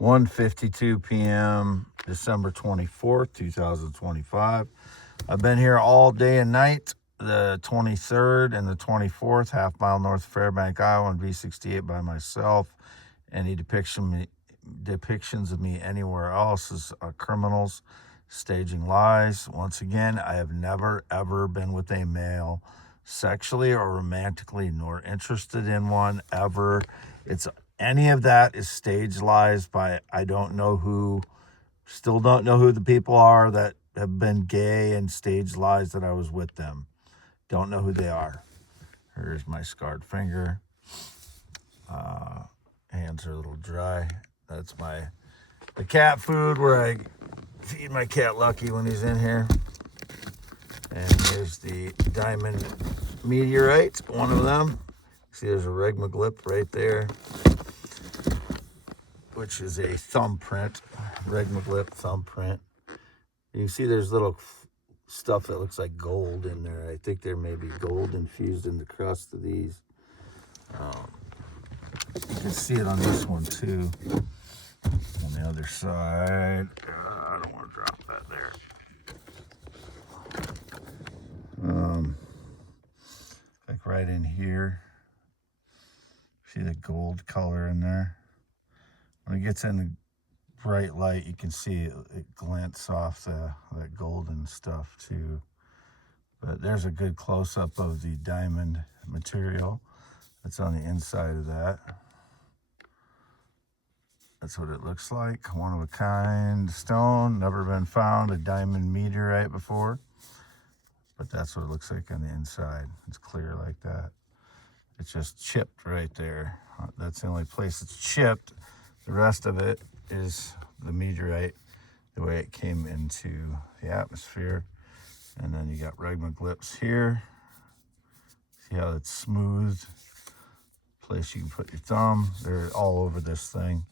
1:52 p.m. December 24th, 2025. I've been here all day and night, the 23rd and the 24th, half mile north of Fairbank, Iowa, on V68 by myself. Any depictions of me anywhere else is criminals staging lies. Once again, I have never, ever been with a male sexually or romantically, nor interested in one ever. Any of that is staged lies by I don't know who, still don't know who the people are that have been gay and staged lies that I was with them. Don't know who they are. Here's my scarred finger. Hands are a little dry. That's the cat food where I feed my cat Lucky when he's in here. And here's the diamond meteorite, one of them. See, there's a regmaglip right there, which is a thumbprint, regmaglip thumbprint. You see there's little stuff that looks like gold in there. I think there may be gold infused in the crust of these. You can see it on this one too. On the other side, I don't want to drop that there. Like right in here. See the gold color in there? When it gets in the bright light, you can see it glints off that golden stuff too. But there's a good close-up of the diamond material that's on the inside of that. That's what it looks like. One of a kind stone, never been found, a diamond meteorite before. But that's what it looks like on the inside. It's clear like that. It's just chipped right there. That's the only place it's chipped. The rest of it is the meteorite, the way it came into the atmosphere. And then you got regmaglips here. See how it's smooth? Place you can put your thumb. They're all over this thing.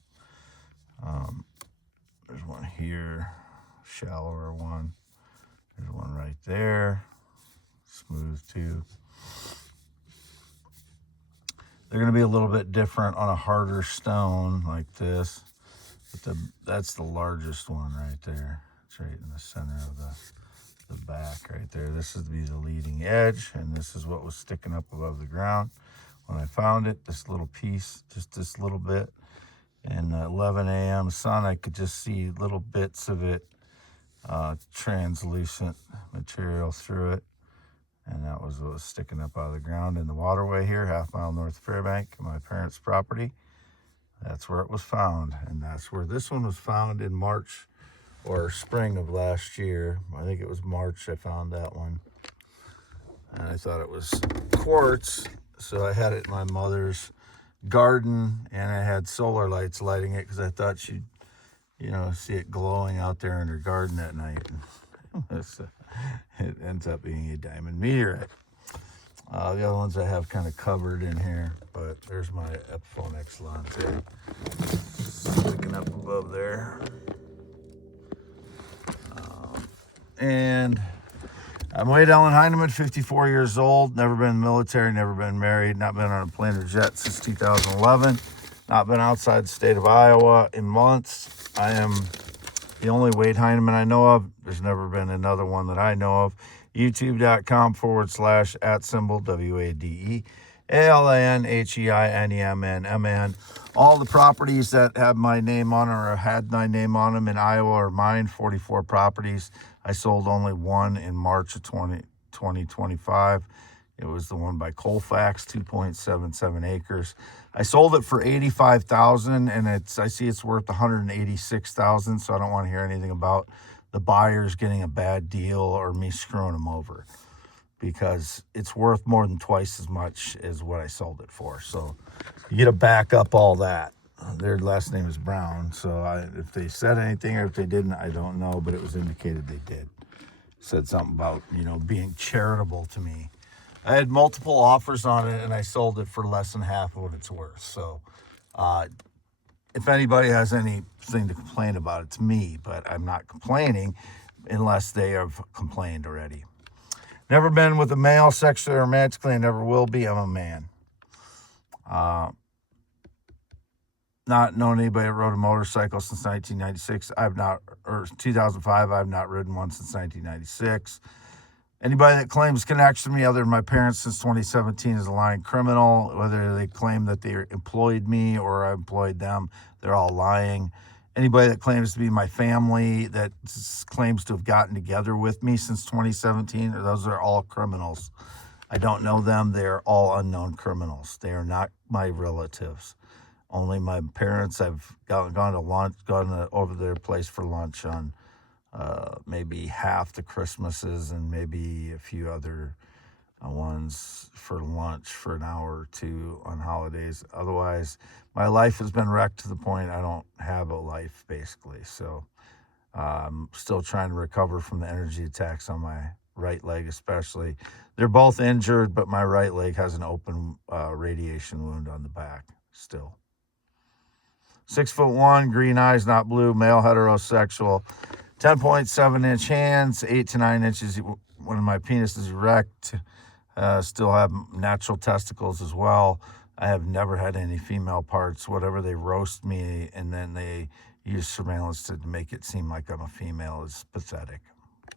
There's one here, shallower one. There's one right there, smooth too. They're going to be a little bit different on a harder stone like this. But that's the largest one right there. It's right in the center of the back right there. This is to be the leading edge, and this is what was sticking up above the ground. When I found it, this little piece, just this little bit, in 11 a.m. sun, I could just see little bits of it, translucent material through it. And that was what was sticking up out of the ground in the waterway here, half mile north of Fairbank, my parents' property. That's where it was found. And that's where this one was found in March or spring of last year. I think it was March I found that one. And I thought it was quartz, so I had it in my mother's garden, and I had solar lights lighting it because I thought she'd, see it glowing out there in her garden at night. It ends up being a diamond meteorite. The other ones I have kind of covered in here, but there's my Epiphone Excellente sticking up above there. And I'm Wade Heineman, 54 years old, never been in the military, never been married, not been on a plane or jet since 2011, not been outside the state of Iowa in months. I am the only Wade Heineman I know of. There's never been another one that I know of. YouTube.com/@WadeHeineman. All the properties that have my name on or had my name on them in Iowa are mine, 44 properties. I sold only one in March of 2025. It was the one by Colfax, 2.77 acres. I sold it for $85,000, and I see it's worth $186,000, so I don't want to hear anything about the buyers getting a bad deal or me screwing them over, because it's worth more than twice as much as what I sold it for. So you got to back up all that. Their last name is Brown, so if they said anything or if they didn't, I don't know, but it was indicated they did. Said something about, being charitable to me. I had multiple offers on it, and I sold it for less than half of what it's worth. So if anybody has anything to complain about, it's me, but I'm not complaining unless they have complained already. Never been with a male sexually or romantically, and never will be. I'm a man. not known anybody that rode a motorcycle since 1996. Or 2005, I've not ridden one since 1996. Anybody that claims connection to me other than my parents since 2017 is a lying criminal. Whether they claim that they employed me or I employed them, they're all lying. Anybody that claims to be my family that claims to have gotten together with me since 2017, those are all criminals. I don't know them. They're all unknown criminals. They are not my relatives. Only my parents. I've gone to lunch, gone over their place for lunch on maybe half the Christmases and maybe a few other ones for lunch for an hour or two on holidays. Otherwise, my life has been wrecked to the point I don't have a life, basically. So I'm still trying to recover from the energy attacks on my right leg, especially. They're both injured, but my right leg has an open radiation wound on the back still. 6'1", green eyes, not blue, male, heterosexual. 10.7-inch hands, 8 to 9 inches when my penis is erect. Still have natural testicles as well. I have never had any female parts. Whatever they roast me and then they use surveillance to make it seem like I'm a female is pathetic.